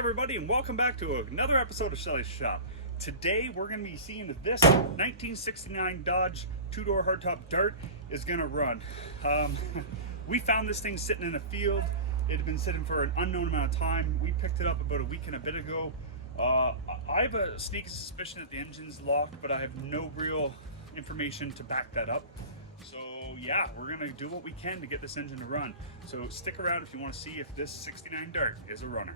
everybody, and welcome back to another episode of Schelly's Shop. Today we're going to be seeing if this 1969 Dodge two-door hardtop Dart is going to run. We found this thing sitting in a field. It had been sitting for an unknown amount of time. We picked it up about a week and a bit ago. I have a sneaky suspicion that the engine's locked, but I have no real information to back that up. So yeah, we're going to do what we can to get this engine to run. So stick around if you want to see if this 69 Dart is a runner.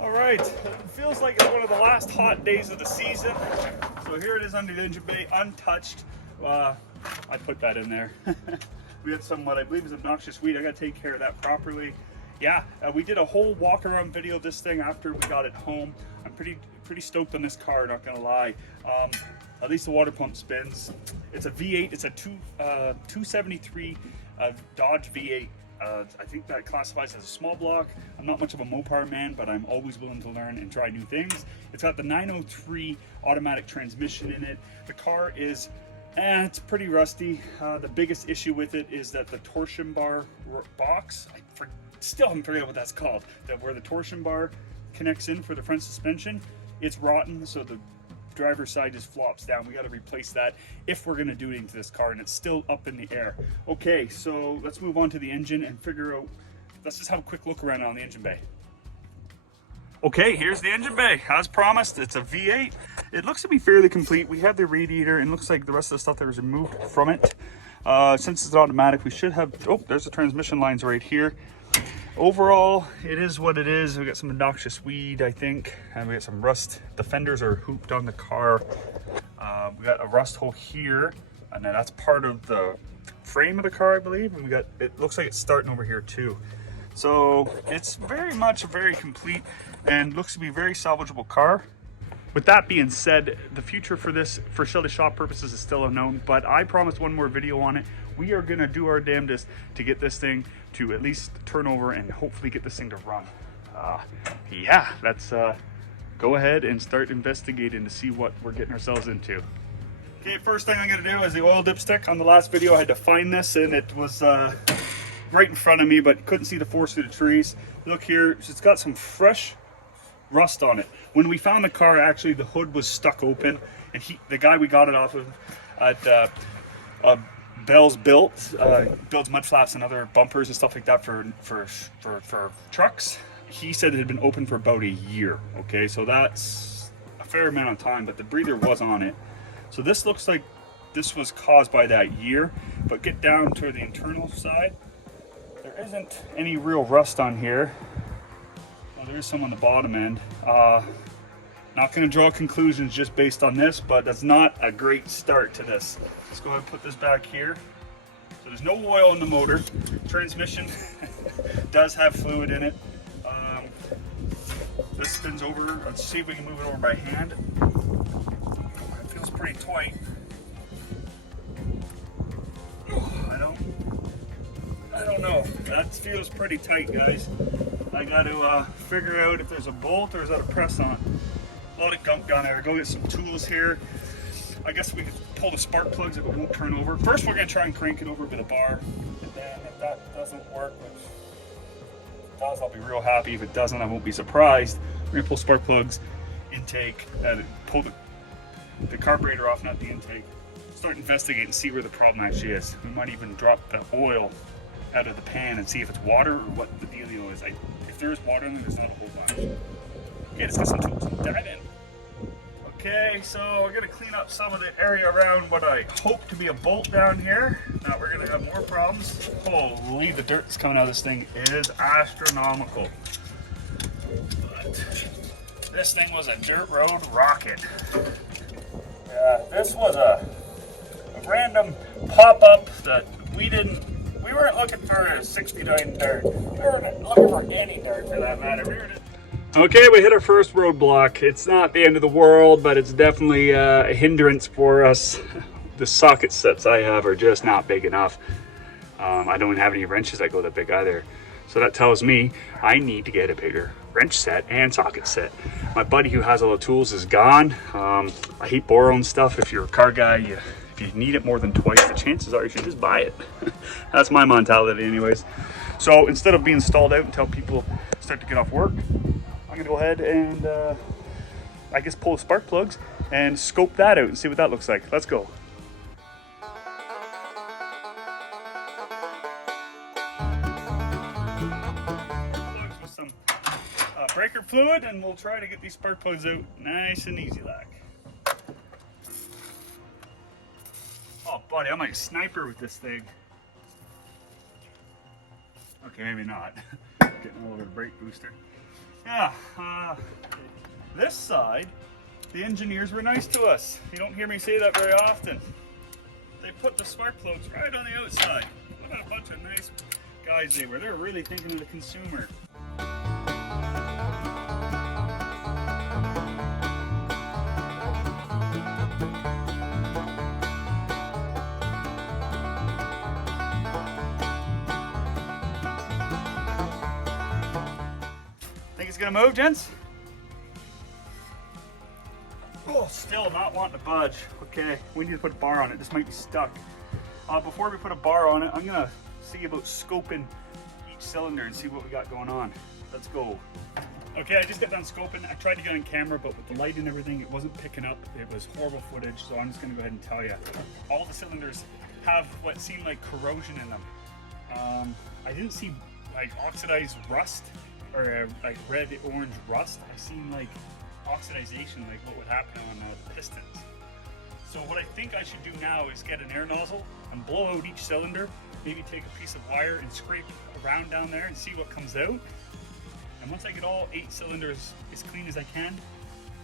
All right, it feels like it's one of the last hot days of the season. So here it is under the engine bay, untouched. I put that in there. We had some, what I believe is obnoxious weed. I got to take care of that properly. Yeah, we did a whole walk around video of this thing after we got it home. I'm pretty stoked on this car, not gonna lie. At least the water pump spins. It's a V8, it's a 273 Dodge V8. I think that classifies as a small block. I'm not much of a Mopar man, but I'm always willing to learn and try new things. It's got the 903 automatic transmission in it. The car is, it's pretty rusty. The biggest issue with it is that the torsion bar box, still haven't figured out what that's called, where the torsion bar connects in for the front suspension, it's rotten, so the driver's side just flops down. We got to replace that if we're going to do it into this car, and it's still up in the air. Okay, so let's move on to the engine and figure out, let's just have a quick look around on the engine bay. Okay, here's the engine bay. As promised, it's a V8. It looks to be fairly complete. We have the radiator, and looks like the rest of the stuff that was removed from it. Since it's automatic, we should have, oh, there's the transmission lines right here. Overall, it is what it is. We got some obnoxious weed, I think, and we got some rust. The fenders are hooped on the car. We got a rust hole here, and then that's part of the frame of the car, I believe. And we got, it looks like it's starting over here too. So it's very much very complete and looks to be a very salvageable car. With that being said, the future for this, for Schelly Shop purposes, is still unknown, but I promised one more video on it. We are gonna do our damnedest to get this thing to at least turn over and hopefully get this thing to run. Yeah, let's go ahead and start investigating to see what we're getting ourselves into. Okay, first thing I'm gonna do is the oil dipstick. On the last video, I had to find this, and it was right in front of me, but couldn't see the forest through the trees. Look here, it's got some fresh rust on it. When we found the car, actually the hood was stuck open, and the guy we got it off of at Bell's builds mud flaps and other bumpers and stuff like that for trucks. He said it had been open for about a year. Okay, so that's a fair amount of time, but the breather was on it. So this looks like this was caused by that year. But get down to the internal side, there isn't any real rust on here. Well, there is some on the bottom end. Not going to draw conclusions just based on this, but that's not a great start to this. Let's go ahead and put this back here. So there's no oil in the motor. Transmission does have fluid in it. This spins over. Let's see if we can move it over by hand. It feels pretty tight. I don't know. That feels pretty tight, guys. I got to figure out if there's a bolt or is that a press on. A lot of gunk down there. Go get some tools here. I guess we could pull the spark plugs if it won't turn over. First, we're going to try and crank it over with a bar. And then if that doesn't work, which if it does, I'll be real happy. If it doesn't, I won't be surprised. We're going to pull spark plugs, intake, pull the carburetor off, not the intake. Start investigating and see where the problem actually is. We might even drop the oil out of the pan and see if it's water or what the dealio is. If there is water in there, there's not a whole bunch. Okay, let's get some tools and dive in. Okay, so we're gonna clean up some of the area around what I hope to be a bolt down here. Now we're gonna have more problems. Holy, the dirt that's coming out of this thing is astronomical. But this thing was a dirt road rocket. Yeah, this was a random pop-up that we weren't looking for a 69 Dart. We weren't looking for any Dart for that matter. Okay, we hit our first roadblock. It's not the end of the world, but it's definitely a hindrance for us. The socket sets I have are just not big enough. I don't have any wrenches that go that big either. So that tells me I need to get a bigger wrench set and socket set. My buddy who has all the tools is gone. I hate borrowing stuff. If you're a car guy, if you need it more than twice, the chances are you should just buy it. That's my mentality anyways. So instead of being stalled out until people start to get off work, I'm gonna go ahead and I guess pull the spark plugs and scope that out and see what that looks like. Let's go. Plugs with some breaker fluid, and we'll try to get these spark plugs out nice and easy like. Oh buddy, I'm like a sniper with this thing. Okay, maybe not. Getting a little bit of brake booster. Yeah, this side, the engineers were nice to us. You don't hear me say that very often. They put the spark plugs right on the outside. What a bunch of nice guys they were. They were really thinking of the consumer. Think it's gonna move, gents? Oh, still not wanting to budge. Okay, we need to put a bar on it. This might be stuck. Before we put a bar on it, I'm gonna see about scoping each cylinder and see what we got going on. Let's go. Okay, I just got done scoping. I tried to get on camera, but with the light and everything, it wasn't picking up. It was horrible footage, so I'm just gonna go ahead and tell you. All the cylinders have what seemed like corrosion in them. I didn't see like oxidized rust or like red-orange rust. I seen like oxidization, like what would happen on the pistons. So what I think I should do now is get an air nozzle and blow out each cylinder, maybe take a piece of wire and scrape around down there and see what comes out. And once I get all 8 cylinders as clean as I can,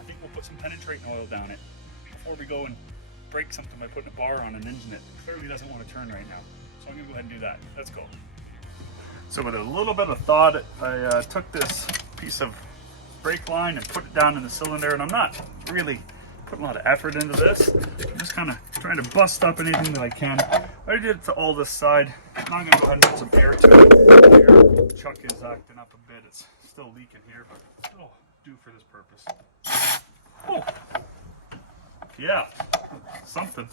I think we'll put some penetrating oil down it before we go and break something by putting a bar on an engine that clearly doesn't want to turn right now. So I'm gonna go ahead and do that. Let's go. So with a little bit of thought, I took this piece of brake line and put it down in the cylinder, and I'm not really putting a lot of effort into this. I'm just kind of trying to bust up anything that I can. I did it to all this side. Now I'm going to go ahead and put some air to it. Here, chuck is acting up a bit. It's still leaking here, but it'll do for this purpose. Oh, yeah, something.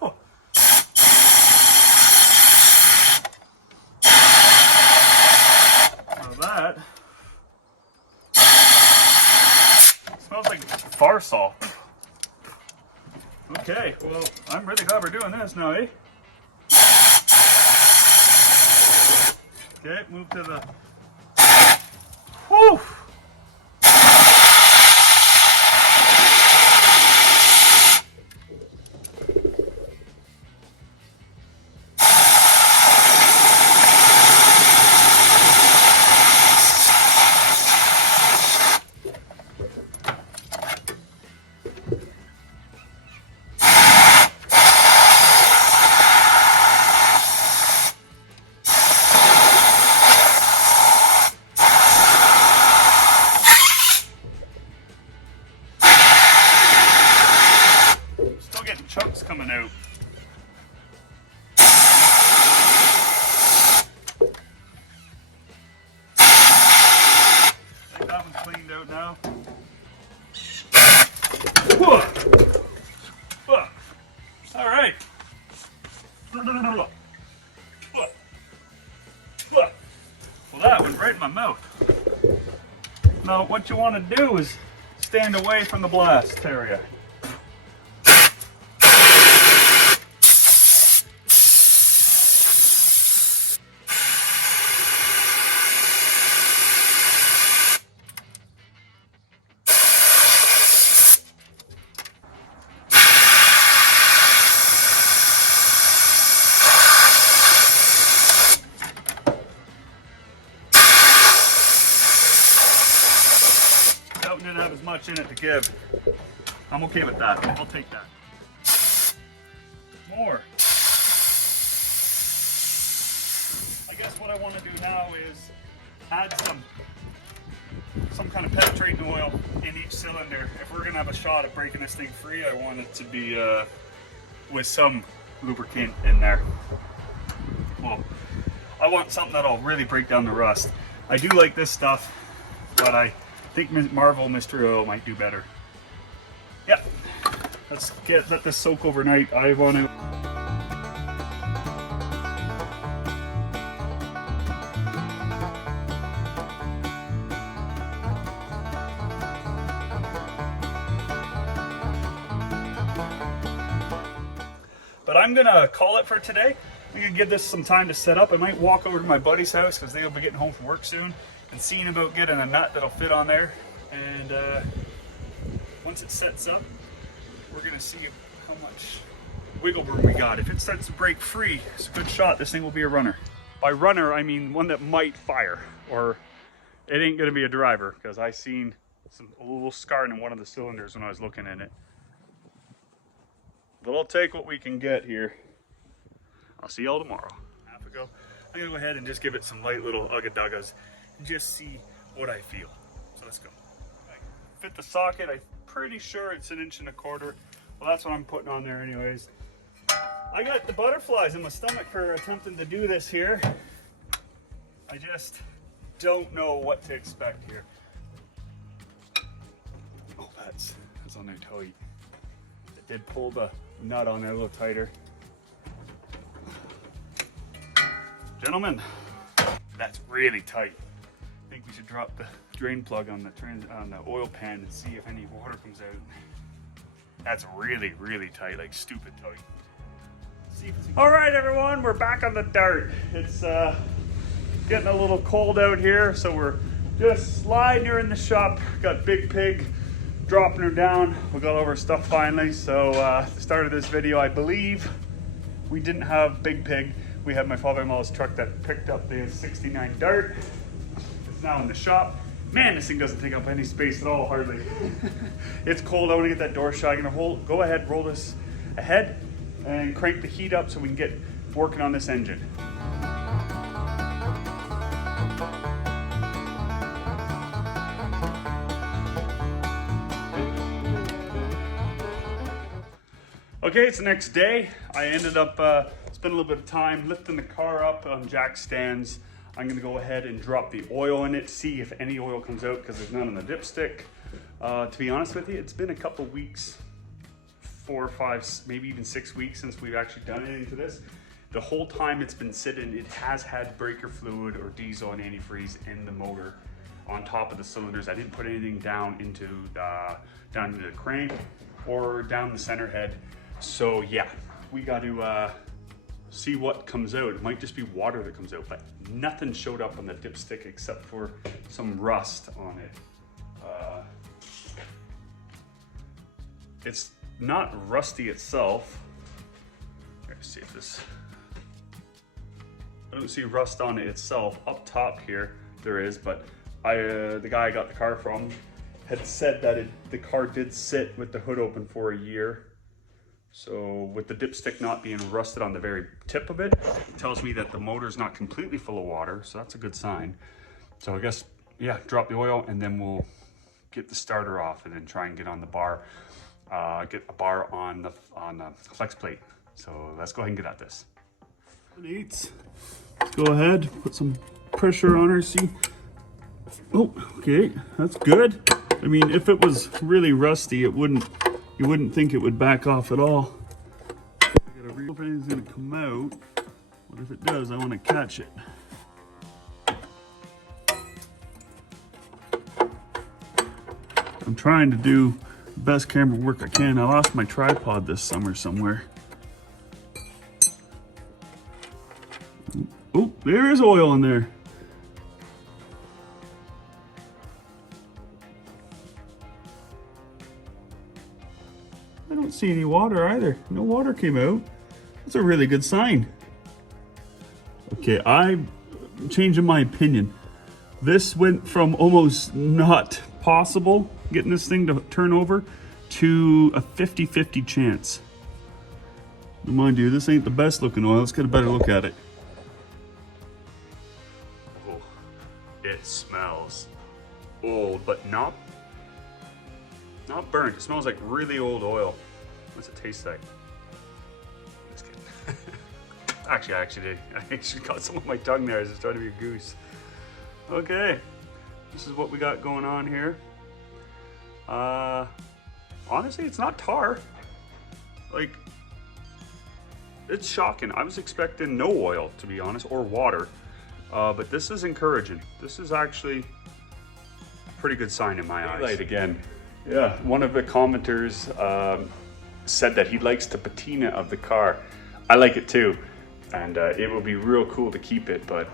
Oh. That smells like Farsol. Okay, well, I'm really glad we're doing this now, eh? Okay, move to the... Whew! Chunks coming out. I think that one's cleaned out now. All right. Well, that went right in my mouth. Now, what you want to do is stand away from the blast area. Didn't have as much in it to give. I'm okay with that. I'll take that. More. I guess what I want to do now is add some kind of penetrating oil in each cylinder. If we're gonna have a shot at breaking this thing free, I want it to be with some lubricant in there. Well, I want something that'll really break down the rust. I do like this stuff, but I think Marvel Mystery Oil might do better. Yeah, let's let this soak overnight. I want to. But I'm gonna call it for today. I'm gonna give this some time to set up. I might walk over to my buddy's house because they'll be getting home from work soon and seeing about getting a nut that'll fit on there. And once it sets up, we're gonna see how much wiggle room we got. If it starts to break free, it's a good shot. This thing will be a runner. By runner, I mean one that might fire, or it ain't gonna be a driver because I seen a little scarring in one of the cylinders when I was looking in it. But I'll take what we can get here. I'll see y'all tomorrow. I'm gonna go ahead and just give it some light little ugga-duggas and just see what I feel. So let's go. Fit the socket, I'm pretty sure it's 1 1/4 inches. Well, that's what I'm putting on there anyways. I got the butterflies in my stomach for attempting to do this here. I just don't know what to expect here. Oh, that's on there tight. It did pull the nut on there a little tighter. Gentlemen, that's really tight. I think we should drop the drain plug on the oil pan and see if any water comes out. That's really, really tight, like stupid tight. All right, everyone, we're back on the dart. It's getting a little cold out here, so we're just sliding her in the shop. Got Big Pig dropping her down. We got all our stuff finally. So at the start of this video, I believe we didn't have Big Pig. We had my father-in-law's truck that picked up the 69 Dart. It's now in the shop. Man, this thing doesn't take up any space at all, hardly. It's cold. I want to get that door shut. I'm gonna go ahead, roll this ahead, and crank the heat up so we can get working on this engine. Okay, it's the next day. I ended up spending a little bit of time lifting the car up on jack stands. I'm gonna go ahead and drop the oil in it, see if any oil comes out because there's none on the dipstick. To be honest with you, it's been a couple weeks, 4 or 5, maybe even 6 weeks since we've actually done anything to this. The whole time it's been sitting, it has had breaker fluid or diesel and antifreeze in the motor on top of the cylinders. I didn't put anything down into the crank or down the center head. So yeah, we got to see what comes out. It might just be water that comes out, but nothing showed up on the dipstick except for some rust on it. It's not rusty itself. Let's see if this, I don't see rust on it itself. Up top here, there is, but the guy I got the car from had said that the car did sit with the hood open for a year. So with the dipstick not being rusted on the very tip of it, it tells me that the motor's not completely full of water, so that's a good sign. So I guess, yeah, drop the oil and then we'll get the starter off and then try and get on the bar, get a bar on the flex plate. So let's go ahead and get at this. Let's go ahead, put some pressure on her, see. Oh, okay, that's good. I mean, if it was really rusty, you wouldn't think it would back off at all. I gotta hope anything's gonna come out. But if it does, I want to catch it. I'm trying to do the best camera work I can. I lost my tripod this summer somewhere. Oh, there is oil in there. I don't see any water either. No water came out. That's a really good sign. Okay, I'm changing my opinion. This went from almost not possible getting this thing to turn over to a 50-50 chance. Mind you, this ain't the best looking oil. Let's get a better look at it. Oh, it smells old, but not burnt. It smells like really old oil. What's it taste like? Just kidding. I actually got some on my tongue there. I was just trying to be a goose. Okay, this is what we got going on here. Honestly, it's not tar. Like, it's shocking. I was expecting no oil, to be honest, or water. But this is encouraging. This is actually a pretty good sign in my eyes. Light again. Yeah, one of the commenters said that he likes the patina of the car. I like it too, and it would be real cool to keep it, but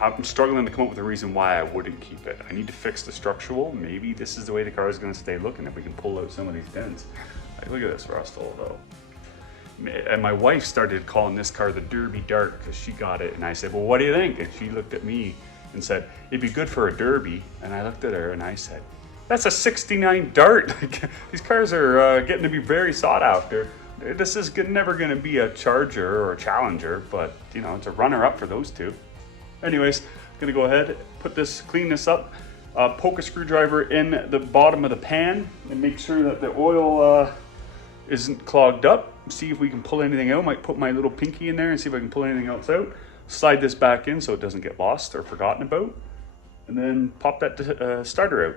I'm struggling to come up with a reason why I wouldn't keep it. I need to fix the structural. Maybe this is the way the car is going to stay looking if we can pull out some of these dents. Like, look at this rustle though. And my wife started calling this car the Derby Dart because she got it, and I said, well, what do you think? And she looked at me and said, it'd be good for a Derby. And I looked at her and I said, that's a 69 Dart. These cars are getting to be very sought after. This is never going to be a Charger or a Challenger, but you know, it's a runner-up for those two. Anyways, I'm gonna go ahead, clean this up, poke a screwdriver in the bottom of the pan and make sure that the oil isn't clogged up. See if we can pull anything out. Might put my little pinky in there and see if I can pull anything else out. Slide this back in so it doesn't get lost or forgotten about. And then pop that starter out.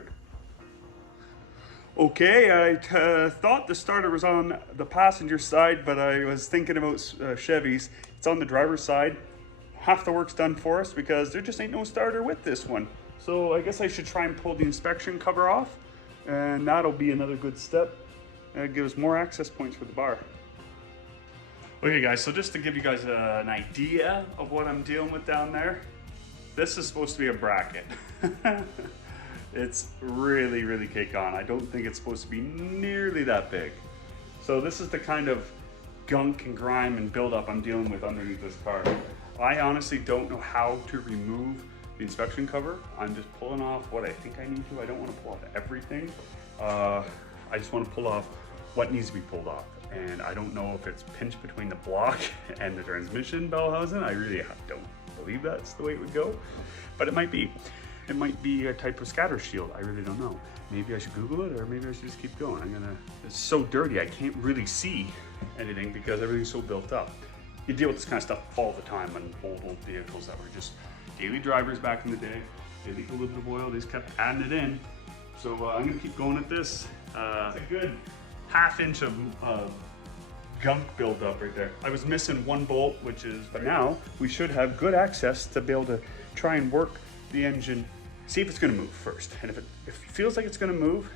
Okay, I thought the starter was on the passenger side, but I was thinking about Chevys. It's on the driver's side. Half the work's done for us because there just ain't no starter with this one. So I guess I should try and pull the inspection cover off, and that'll be another good step. It gives more access points for the bar. Okay guys, so just to give you guys an idea of what I'm dealing with down there, this is supposed to be a bracket. It's really, really cake on. I don't think it's supposed to be nearly that big. So this is the kind of gunk and grime and buildup I'm dealing with underneath this car. I honestly don't know how to remove the inspection cover. I'm just pulling off what I think I need to. I don't want to pull off everything. I just want to pull off what needs to be pulled off. And I don't know if it's pinched between the block and the transmission bell housing. I really don't believe that's the way it would go, but it might be. It might be a type of scatter shield. I really don't know. Maybe I should Google it, or maybe I should just keep going. It's so dirty, I can't really see anything because everything's so built up. You deal with this kind of stuff all the time on old vehicles that were just daily drivers back in the day. They leak a little bit of oil, they just kept adding it in. So I'm gonna keep going at this. It's a good ½ inch of gunk buildup right there. I was missing one bolt, but now we should have good access to be able to try and work the engine, see if it's gonna move first. And if it feels like it's gonna move,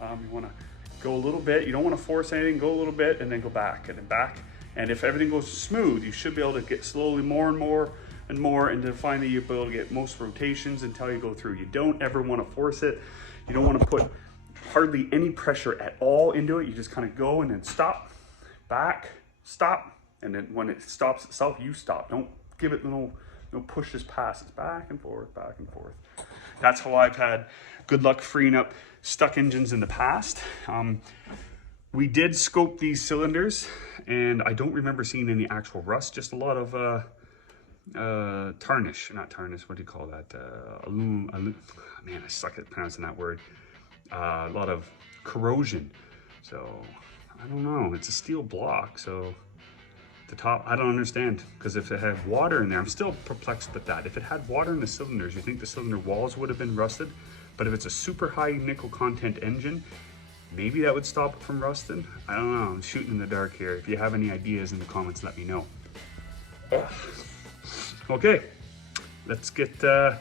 you wanna go a little bit. You don't wanna force anything, go a little bit and then go back and then back. And if everything goes smooth, you should be able to get slowly more and more and more, and then finally you'll be able to get most rotations until you go through. You don't ever wanna force it. You don't wanna put hardly any pressure at all into it. You just kind of go and then stop, back, stop, and then when it stops itself, you stop. Don't give it no pushes past. It's back and forth, back and forth. That's how I've had good luck freeing up stuck engines in the past. We did scope these cylinders, and I don't remember seeing any actual rust, just a lot of tarnish, not tarnish, what do you call that? Man, I suck at pronouncing that word. A lot of corrosion. So I don't know, it's a steel block, so the top, I don't understand, because if it had water in there, I'm still perplexed with that. If it had water in the cylinders, you think the cylinder walls would have been rusted, but if it's a super high nickel content engine, maybe that would stop it from rusting. I don't know, I'm shooting in the dark here. If you have any ideas in the comments, let me know. Okay, let's get a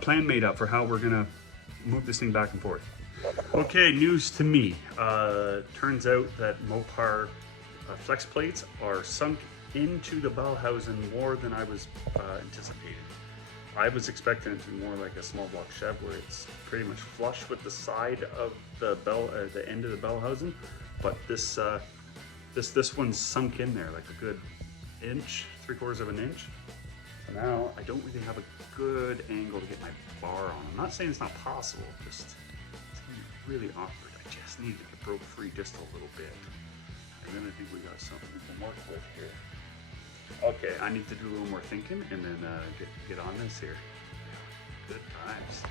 plan made up for how we're gonna move this thing back and forth. Okay, news to me. Turns out that Mopar flex plates are sunk into the bell housing more than I was anticipating. I was expecting it to be more like a small block Chev, where it's pretty much flush with the side of the the end of the bell housing, but this one's sunk in there like a good inch, 3/4 of an inch. So now I don't really have a good angle to get my bar on. I'm not saying it's not possible, just it's gonna be really awkward. I just need to get it broke free just a little bit. And then I think we got something we can work with here. Okay, I need to do a little more thinking and then get on this here. Good times.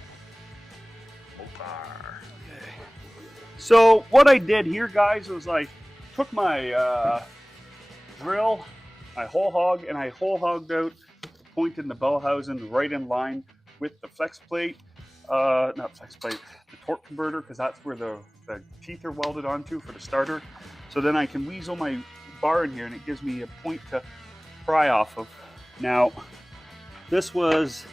Mopar. Okay. So what I did here, guys, was I took my drill, I hole hogged out, pointed the bell housing right in line with the flex plate. Not flex plate, the torque converter, because that's where the teeth are welded onto for the starter. So then I can weasel my bar in here and it gives me a point to pry off of. Now, this is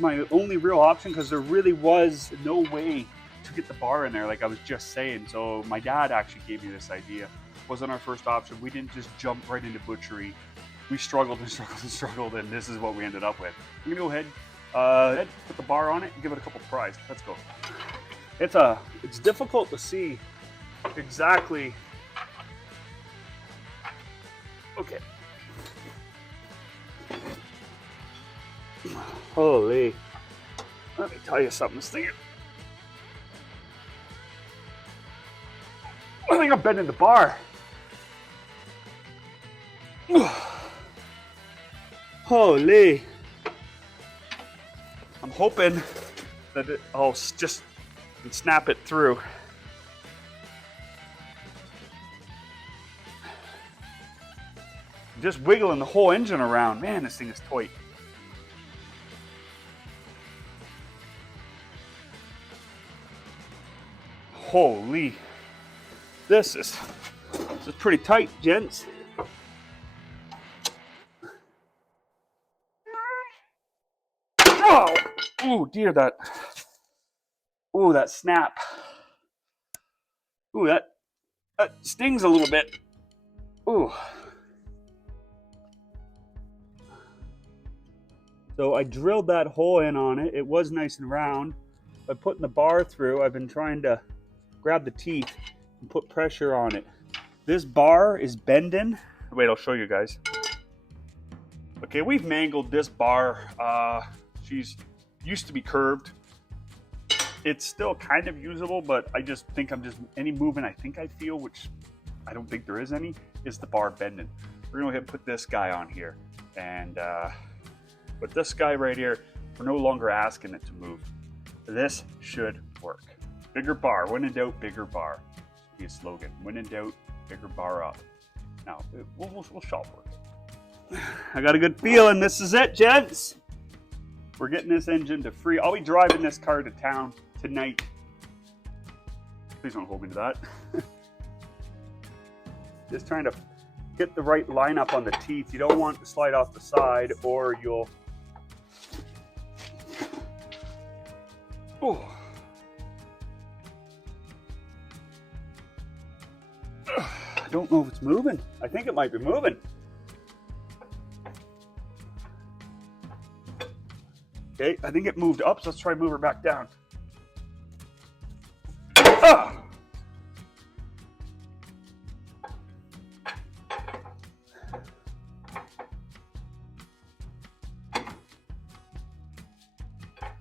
my only real option because there really was no way to get the bar in there, like I was just saying. So my dad actually gave me this idea. Wasn't our first option. We didn't just jump right into butchery. We struggled and struggled and struggled, and this is what we ended up with. I'm gonna go ahead, put the bar on it, and give it a couple tries. Let's go. It's difficult to see exactly. Okay. Holy. Let me tell you something. This thing. I think I'm bending the bar. Holy. I'm hoping that I'll just snap it through. Just wiggling the whole engine around. Man, this thing is tight. Holy. This is pretty tight, gents. Oh, oh dear, that snap. Ooh, that stings a little bit. Ooh. So I drilled that hole in on it. It was nice and round. By putting the bar through, I've been trying to grab the teeth and put pressure on it. This bar is bending. Wait, I'll show you guys. Okay, we've mangled this bar. She's used to be curved. It's still kind of usable, but I just think any movement I think I feel, which I don't think there is any, is the bar bending. We're gonna go ahead and put this guy on here. And with this guy right here, we're no longer asking it to move. This should work. Bigger bar, when in doubt, bigger bar. Should be a slogan. When in doubt, bigger bar up. Now, we'll shop work. I got a good feeling this is it, gents. We're getting this engine to free. I'll be driving this car to town tonight. Please don't hold me to that. Just trying to get the right lineup on the teeth. You don't want to slide off the side or you'll... Oh. I don't know if it's moving. I think it might be moving. Okay, I think it moved up, so let's try to move her back down. Ah!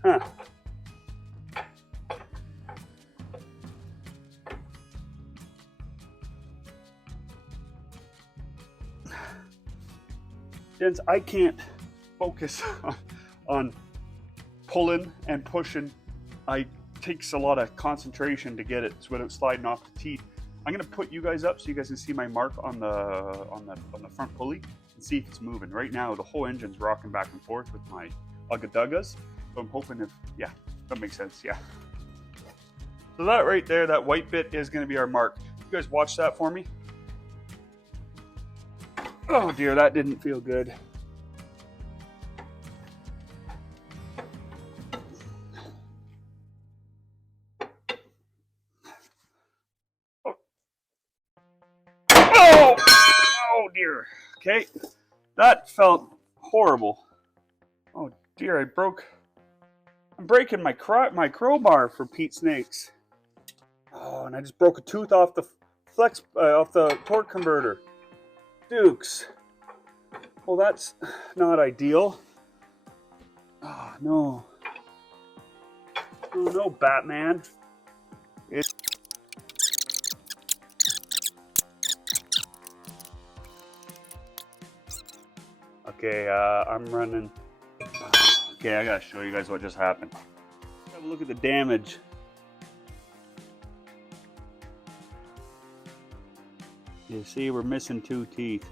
Huh. Gents, I can't focus on pulling and pushing. It takes a lot of concentration to get it so without sliding off the teeth. I'm gonna put you guys up so you guys can see my mark on the front pulley and see if it's moving. Right now, the whole engine's rocking back and forth with my ugga-duggas. So I'm hoping yeah, that makes sense, yeah. So that right there, that white bit is gonna be our mark. You guys watch that for me. Oh dear, that didn't feel good. Oh dear. Okay, that felt horrible. Oh dear, I'm breaking my crowbar for Pete Snakes. Oh, and I just broke a tooth off the off the torque converter. Dukes. Well, that's not ideal. Oh no. Oh no, Batman. Okay, I'm running. Okay, I gotta show you guys what just happened. Have a look at the damage. You see, we're missing 2 teeth.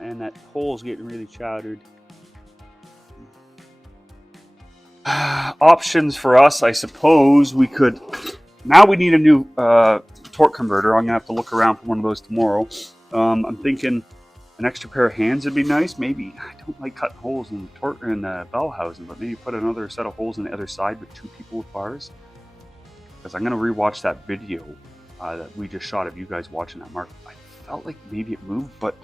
And that hole's getting really chowdered. Options for us, I suppose we could. Now we need a new torque converter. I'm gonna have to look around for one of those tomorrow. I'm thinking an extra pair of hands would be nice. Maybe I don't like cutting holes in the bell housing, but maybe put another set of holes on the other side with 2 people with bars. because I'm going to rewatch that video that we just shot of you guys watching that mark. I felt like maybe it moved, but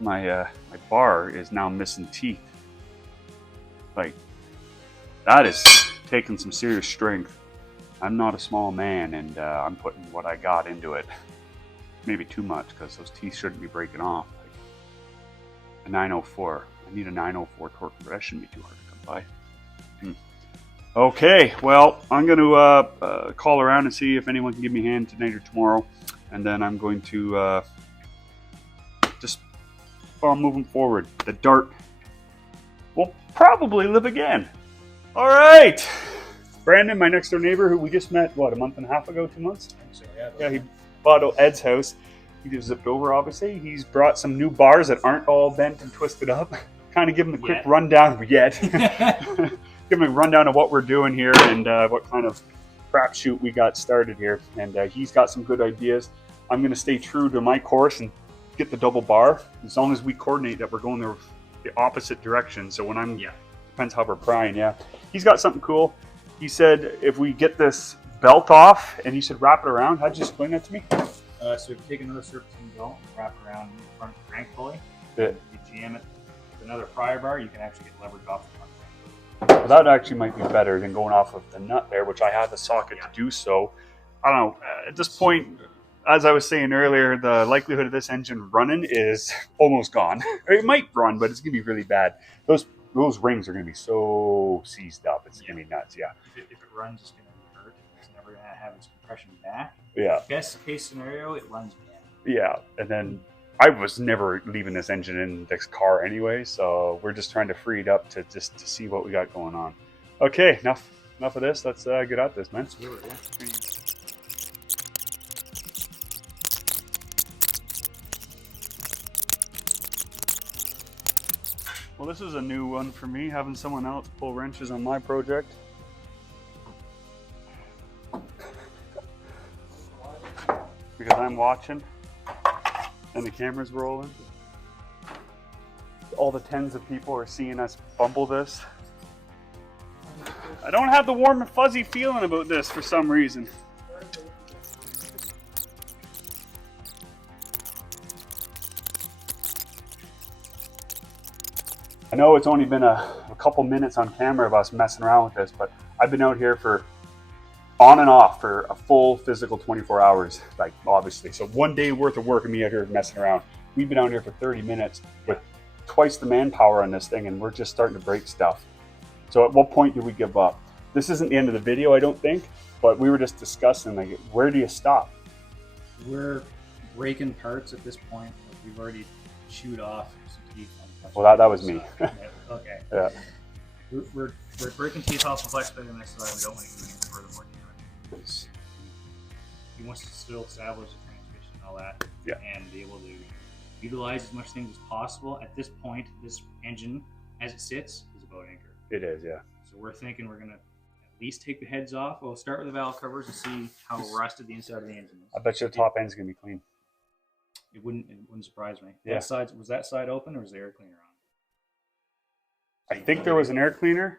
my bar is now missing teeth. Like, that is taking some serious strength. I'm not a small man, and I'm putting what I got into it. Maybe too much, because those teeth shouldn't be breaking off. Like a 904. I need a 904 torque, but that shouldn't be too hard to come by. Okay, well, I'm going to call around and see if anyone can give me a hand tonight or tomorrow, and then I'm going to just moving forward. The Dart will probably live again. All right, Brandon, my next door neighbor, who we just met, what, a month and a half ago, 2 months? So, Yeah, he bought Ed's house. He just zipped over, obviously. He's brought some new bars that aren't all bent and twisted up. Kind of give him a quick rundown yet. Give him a rundown of what we're doing here and what kind of crap shoot we got started here. And he's got some good ideas. I'm going to stay true to my course and get the double bar, as long as we coordinate that we're going the opposite direction. So when I'm, depends how we're prying, He's got something cool. He said if we get this belt off, and he said wrap it around. How'd you explain that to me? So if you take another serpentine belt, wrap it around the front crank pulley, you jam it with another pry bar, you can actually get leverage off the front crank. Well, that actually might be better than going off of the nut there, which I have the socket to do so. I don't know. At this point, as I was saying earlier, the likelihood of this engine running is almost gone. It might run, but it's going to be really bad. Those rings are going to be so seized up. It's going to be nuts, If it runs, it's going to be hurt. It's never going to have its compression back. Yeah. Best case scenario, it runs again. Yeah, and then I was never leaving this engine in this car anyway, so we're just trying to free it up to see what we got going on. Okay, enough of this. Let's get at this, man. Absolutely, yeah. Well, this is a new one for me, having someone else pull wrenches on my project. Because I'm watching and the camera's rolling. All the tens of people are seeing us fumble this. I don't have the warm and fuzzy feeling about this for some reason. I know it's only been a couple minutes on camera of us messing around with this, but I've been out here for on and off for a full physical 24 hours, like obviously. So 1 day worth of work of me out here messing around. We've been out here for 30 minutes with twice the manpower on this thing, and we're just starting to break stuff. So at what point do we give up? This isn't the end of the video, I don't think, but we were just discussing, like, where do you stop? We're breaking parts at this point. We've already chewed off some teeth. Well, that was me. Okay. Yeah. We're breaking teeth off the flex plate on this side. We don't want to do anything further more damage. He wants to still establish the transmission and all that, and be able to utilize as much things as possible. At this point, this engine, as it sits, is about anchor. It is, yeah. So we're thinking we're going to at least take the heads off. We'll start with the valve covers to see how rusted the inside of the engine is. I bet you the top end's going to be clean. It wouldn't surprise me. Yeah. Was that side open, or was the air cleaner on? I think there was an air cleaner.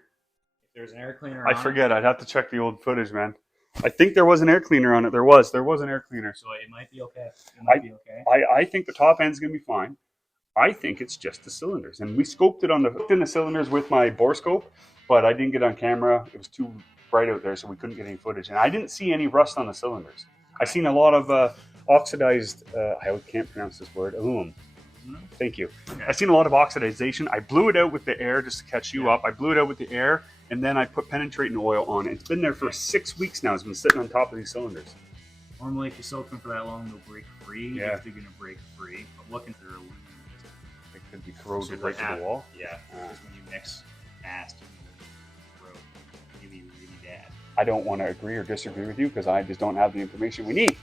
If there's an air cleaner I forget. I'd have to check the old footage, man. I think there was an air cleaner on it. There was an air cleaner. So it might be okay. It might be okay. I think the top end's going to be fine. I think it's just the cylinders. And we scoped it in the cylinders with my bore scope, but I didn't get on camera. It was too bright out there, so we couldn't get any footage. And I didn't see any rust on the cylinders. I seen a lot of oxidized, I can't pronounce this word, aluminum. Thank you. Okay. I seen a lot of oxidization. I blew it out with the air just to catch you up. I blew it out with the air, and then I put penetrating oil on it. It's been there for 6 weeks now. It's been sitting on top of these cylinders. Normally, if you soak them for that long, they'll break free. Yeah. If they're going to break free. But looking for aluminum, it could be corroded right to the wall. Yeah, because when you mix fast, corrode, it can be really bad. I don't want to agree or disagree with you because I just don't have the information we need.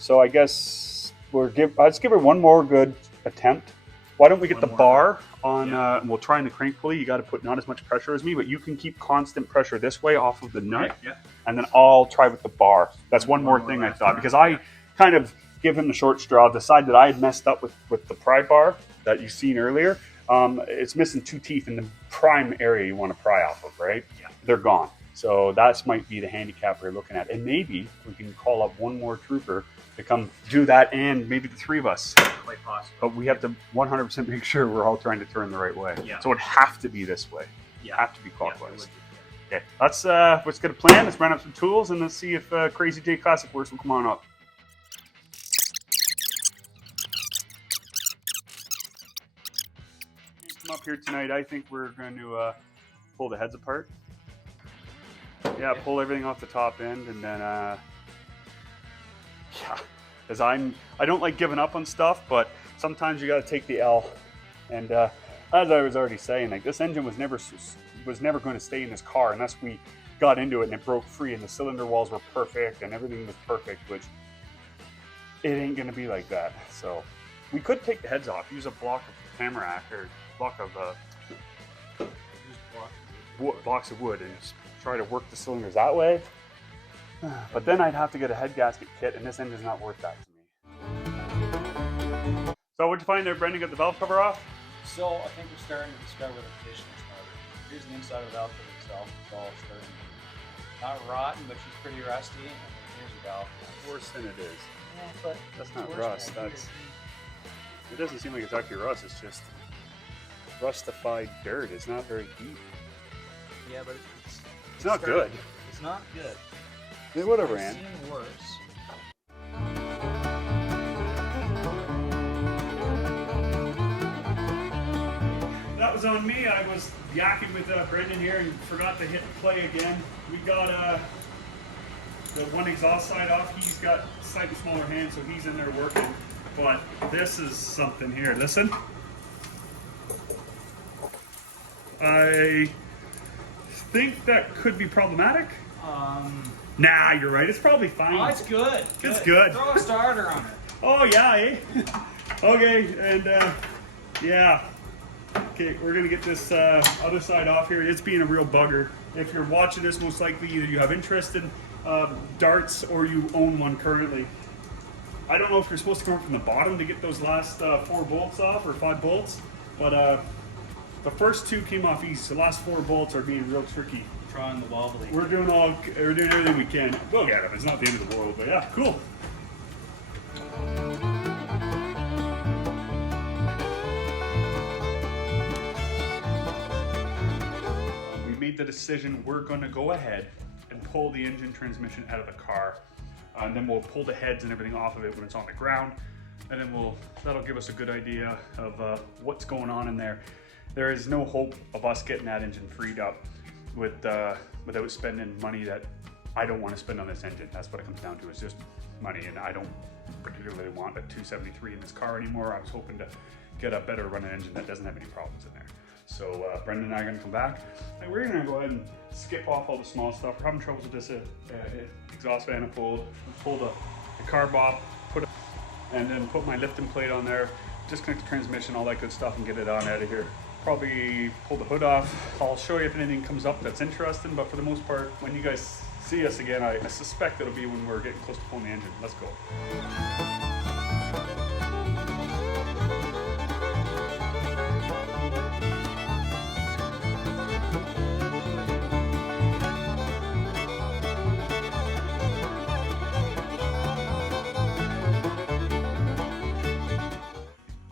So I guess let's give her one more good attempt. Why don't we get the bar on, and we'll try in the crank pulley. You got to put not as much pressure as me, but you can keep constant pressure this way off of the nut. Yeah. And then I'll try with the bar. That's one more thing I thought, because I kind of give him the short straw, the side that I had messed up with the pry bar that you've seen earlier. It's missing 2 teeth in the prime area you want to pry off of, right? Yeah. They're gone. So that might be the handicap we're looking at. And maybe we can call up one more trooper to come do that, and maybe the three of us. Quite possible. But we have to 100% make sure we're all trying to turn the right way. Yeah. So it'd have to be this way. Yeah. Have to be clockwise. Yeah, Okay, let's get a plan. Let's run up some tools, and let's see if Crazy J Classic Works will come on up. Come up here tonight. I think we're going to pull the heads apart. Yeah, pull everything off the top end, and then yeah, because I don't like giving up on stuff, but sometimes you got to take the L. And as I was already saying, like, this engine was never going to stay in this car unless we got into it and it broke free and the cylinder walls were perfect and everything was perfect, which it ain't going to be like that. So we could take the heads off, use a block of tamarack or block of blocks of wood, and just try to work the cylinders that way. But then I'd have to get a head gasket kit, and this engine's not worth that to me. So what'd you find there, Brendan? Got the valve cover off? So I think we're starting to discover the condition of the motor. Here's the inside of the valve cover itself. It's all starting to be not rotten, but she's pretty rusty. And then here's the valve. Worse than it is. Yeah, but That's not rust. It doesn't seem like it's actually rust. It's just rustified dirt. It's not very deep. Yeah, but It's not good. It's not good. Yeah, whatever, I've Ann. seen worse. That was on me. I was yakking with Brendan here and forgot to hit play again. We got the one exhaust side off. He's got slightly smaller hands, so he's in there working. But this is something here. Listen. I think that could be problematic. Nah, you're right. It's probably fine. Oh, it's good. It's good. Throw a starter on it. Oh, yeah, eh? Okay, and yeah. Okay, we're going to get this other side off here. It's being a real bugger. If you're watching this, most likely either you have interest in darts or you own one currently. I don't know if you're supposed to come up from the bottom to get those last 4 bolts off, or 5 bolts, but the first 2 came off easy. The last 4 bolts are being real tricky. Trying the wobbly. We're doing everything we can. We'll get them. It's not the end of the world, but yeah, cool. We made the decision we're going to go ahead and pull the engine transmission out of the car, and then we'll pull the heads and everything off of it when it's on the ground, and then that'll give us a good idea of what's going on in there. There is no hope of us getting that engine freed up without spending money that I don't want to spend on this engine. That's what it comes down to. It's just money, and I don't particularly want a 273 in this car anymore. I was hoping to get a better running engine that doesn't have any problems in there. So Brendan and I are going to come back, and we're going to go ahead and skip off all the small stuff. We're having troubles with this exhaust fan I pulled. Pull the carb off, and then put my lifting plate on there, disconnect the transmission, all that good stuff, and get it on out of here. Probably pull the hood off. I'll show you if anything comes up that's interesting, but for the most part, when you guys see us again, I suspect it'll be when we're getting close to pulling the engine. Let's go.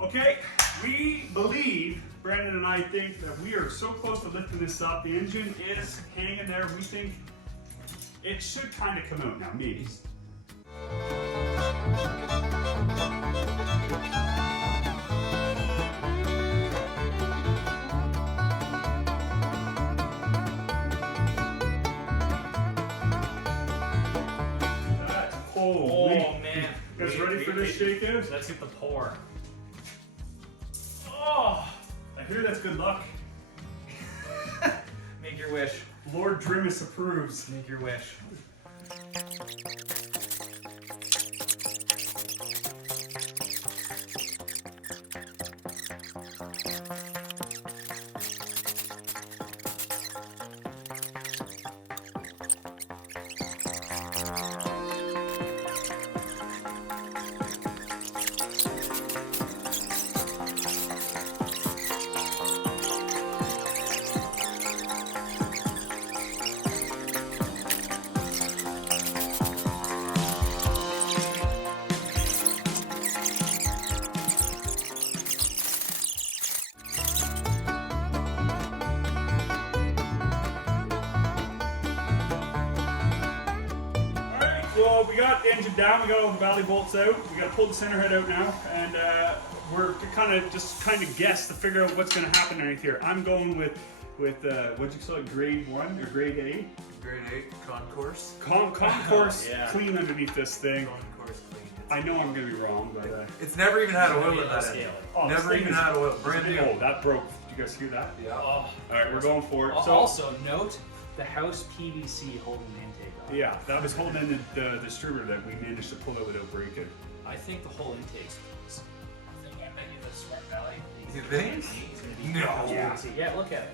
Okay, we believe, Brandon and I think that we are so close to lifting this up. The engine is hanging there. We think it should kind of come out now, maybe. Holy. Oh man. You guys ready for this shakeout? Let's get the pour. Oh, I hear that's good luck. Make your wish. Lord Drimus approves. Make your wish. got the engine down. We got all the valley bolts out. We got to pull the center head out now, and we're kind of guess to figure out what's going to happen underneath here. I'm going with what'd you call it, grade 1 or grade A? Grade 8 concourse. Concourse Yeah. clean underneath this thing. Concourse clean. I know I'm going to be wrong, but It's never even had oil in that Scale. engine. oh, this Never thing even is- had oil. Brand new. Oh, that broke. Did you guys hear that? Yeah. Oh. All right, we're going for it. So Also, note the house PVC holding the intake on. yeah, that was holding in the distributor that we managed to pull out without breaking. I think the whole intake's PVC. I bet you the Smart Valley. You think? No. Yeah. Yeah, look at it.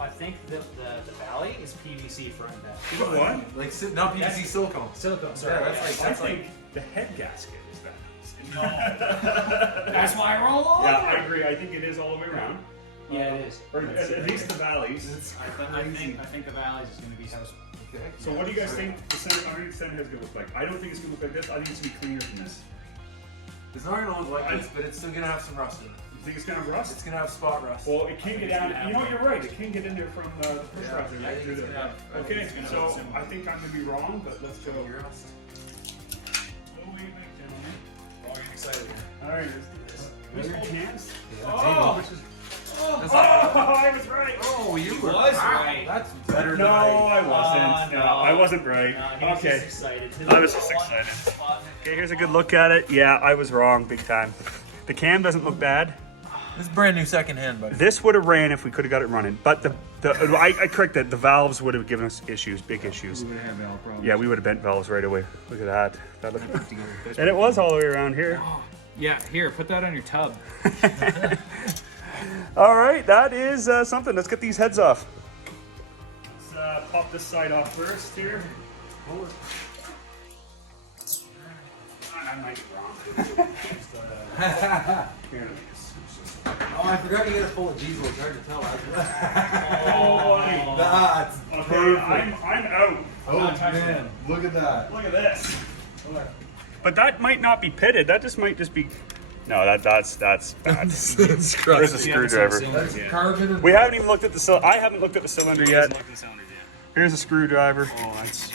I think the Valley is PVC front and back. You know what? Like not PVC silicone. Silicone, sorry. Yeah, that's I think the head gasket is that. That's why I roll over. Yeah, I agree. I think it is all the way around. Yeah, it is. Or at least the valleys. It's I think the Valley's is going to be house. okay. So what do you guys think the center underneath the center head's gonna look like? I don't think it's gonna look like this. I think it's gonna be cleaner than this. It's not gonna look like this, but it's still gonna have some rust in it. You think it's gonna rust? It's gonna have spot rust. Well, it can get it's down. gonna have You know, one. you're right. It can get in there from the push Yeah, riser I right think through it's there. gonna have- I think Okay, it's gonna so have some- I think I'm gonna be wrong, but let's go. Rust. Oh, wait a minute, gentlemen. Oh, you're excited. All right, let's do this. Who's holding hands? Yeah, Oh, maybe. oh, I was right. Oh, you were was wow, right. That's better No, than I wasn't. no. No, I wasn't right. He was Okay. just excited. I was just excited. Okay, here's a good look at it. Yeah, I was wrong big time. The cam doesn't look bad. This is brand new second hand, buddy. This would have ran if we could have got it running, but I corrected. The valves would have given us issues, big issues. would have valve problems. Yeah, we would have bent valves right away. Look at that. That looked, and it was all the way around here. Yeah, here, put that on your tub. All right, that is something. Let's get these heads off. Let's pop this side off first here. I might be wrong. Here. Oh, I forgot you got a full of diesel. It's hard to tell. Oh, That's okay, perfect. I'm out. Oh Not touching man, look at that. Look at this. But that might not be pitted. That just might just be. No, that's bad. There's a screwdriver. That's carbon. We haven't even looked at the cylinder. I haven't looked at the cylinder yet. Here's a screwdriver. Oh, that's.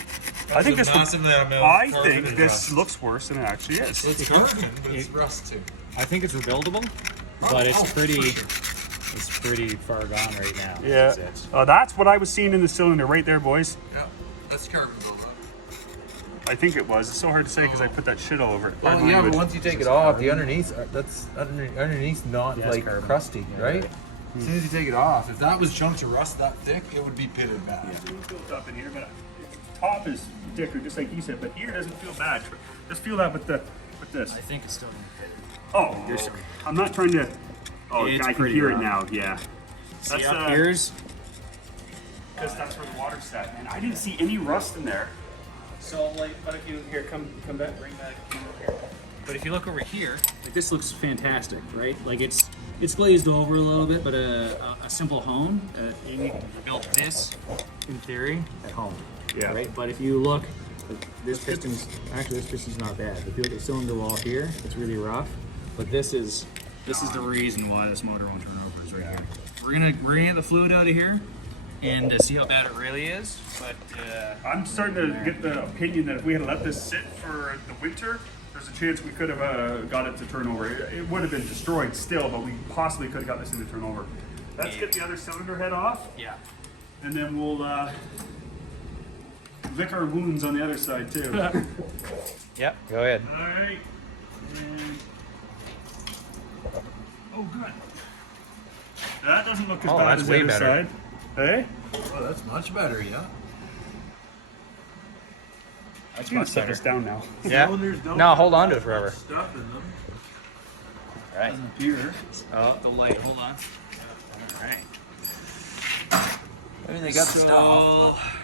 I think this. massive amount of I carbon think and this rust. looks worse than it actually is. It's carbon, but it's rust too. I think it's rebuildable, but it's pretty far gone right now. Yeah. That's what I was seeing in the cylinder right there, boys. Yeah, that's carbon buildup. I think it was. It's so hard to say because I put that shit all over it. Well, Pardon yeah, but language. once you take it off, the underneath, that's underneath not Yeah, it's like carbon. crusty, right? As soon as you take it off, if that was chunks of rust that thick, it would be pitted bad. It's built up in here, but top is thicker, just like you said. But here doesn't feel bad. Just feel that with this. I think it's still gonna be Oh, I'm not trying to. Oh, It's I can pretty hear it rough. now. Yeah. See up here's because that's where the water's at, man. I didn't see any rust in there. So, like, but if you, here, come back, bring that camera here. But if you look over here, like this looks fantastic, right? Like it's glazed over a little bit, but a simple hone, and you can build this in theory at home. Yeah. Right. But if you look, this piston's not bad. If you look at the cylinder wall here, it's really rough. But this is the reason why this motor won't turn over. Is right here. We're gonna get the fluid out of here and see how bad it really is. But I'm starting to get the opinion that if we had let this sit for the winter, there's a chance we could have got it to turn over. It would have been destroyed still, but we possibly could have got this thing to turn over. Let's get the other cylinder head off, yeah. and then we'll lick our wounds on the other side too. Yep, go ahead. All right. And... Oh, good. That doesn't look as Oh, bad that's as the way other better. side. Hey? Oh, that's much better, yeah. That's I'm gonna much set better. this down now. Yeah. Cylinders don't No, hold have on to it forever. Stuff in them. All right. Here. Oh, the light. Hold on. All right. I mean, they got the stuff.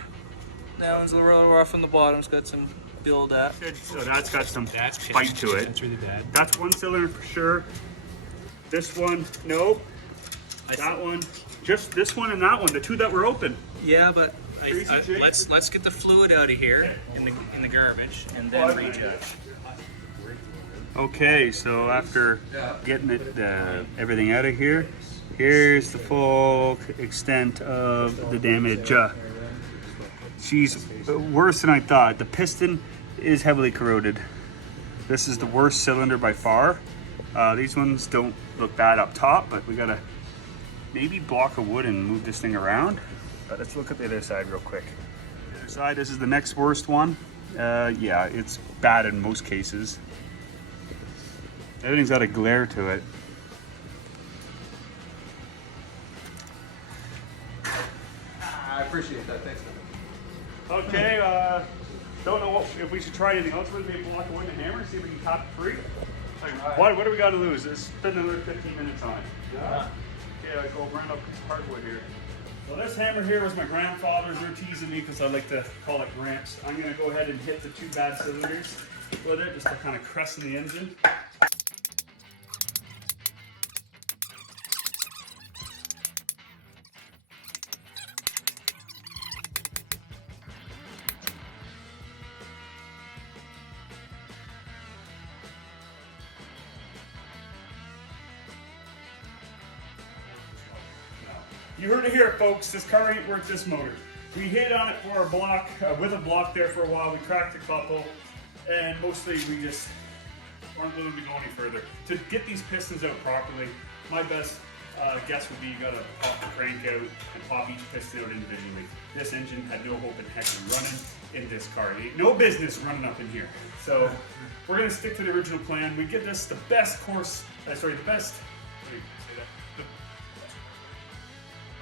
That one's a little rough on the bottom. It's got some build up. So that's got some That's bite to it. That's really bad. That's one cylinder for sure. This one, no. That one, just this one and that one, the two that were open. Yeah, but Tracy, let's get the fluid out of here in the garbage and then rejudge. Okay, so after getting it everything out of here, here's the full extent of the damage. She's worse than I thought. The piston is heavily corroded. This is the worst cylinder by far. These ones don't look bad up top, but we gotta maybe block a wood and move this thing around. But let's look at the other side real quick. The other side, this is the next worst one. Yeah, it's bad in most cases. Everything's got a glare to it. I appreciate that. Thanks. Okay, don't know if we should try anything else with maybe block a wood and a hammer, see if we can top it free. Like, what do we got to lose? Let's spend another 15 minutes on it. Yeah. Okay, I go round up piece of hardwood here. Well, this hammer here was my grandfather's. They're teasing me because I like to call it Gramps. I'm going to go ahead and hit the two bad cylinders with it, just to kind of crescent the engine. You heard it here, folks. This car ain't worth this motor. We hit on it for a block, with a block there for a while. We cracked a couple, and mostly we just aren't willing to go any further. To get these pistons out properly, my best guess would be you gotta pop the crank out and pop each piston out individually. This engine had no hope in heck of running in this car. It ain't no business running up in here. So we're gonna stick to the original plan. We get this the best course, the best,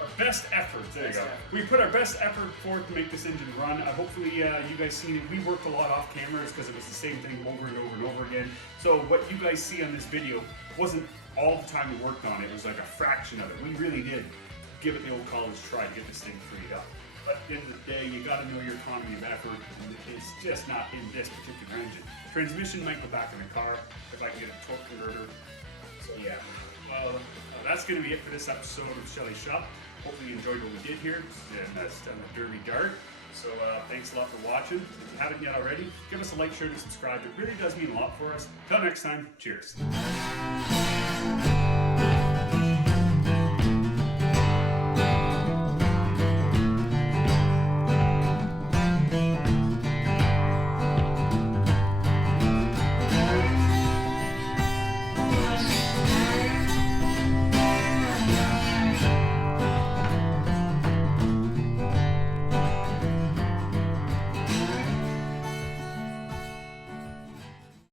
our best effort. There you go. We put our best effort forward to make this engine run. Hopefully you guys seen it. We worked a lot off cameras because it was the same thing over and over and over again. So what you guys see on this video wasn't all the time we worked on it. It was like a fraction of it. We really did give it the old college try to get this thing freed up. But at the end of the day, you got to know your economy of effort. And it's just not in this particular engine. Transmission might go back in the car if I can get a torque converter. So yeah. Well, that's going to be it for this episode of Schelly Shop. Hopefully you enjoyed what we did here, and that's done a Derby Dart. So thanks a lot for watching. If you haven't yet already, give us a like, share, and subscribe. It really does mean a lot for us. Till next time, cheers.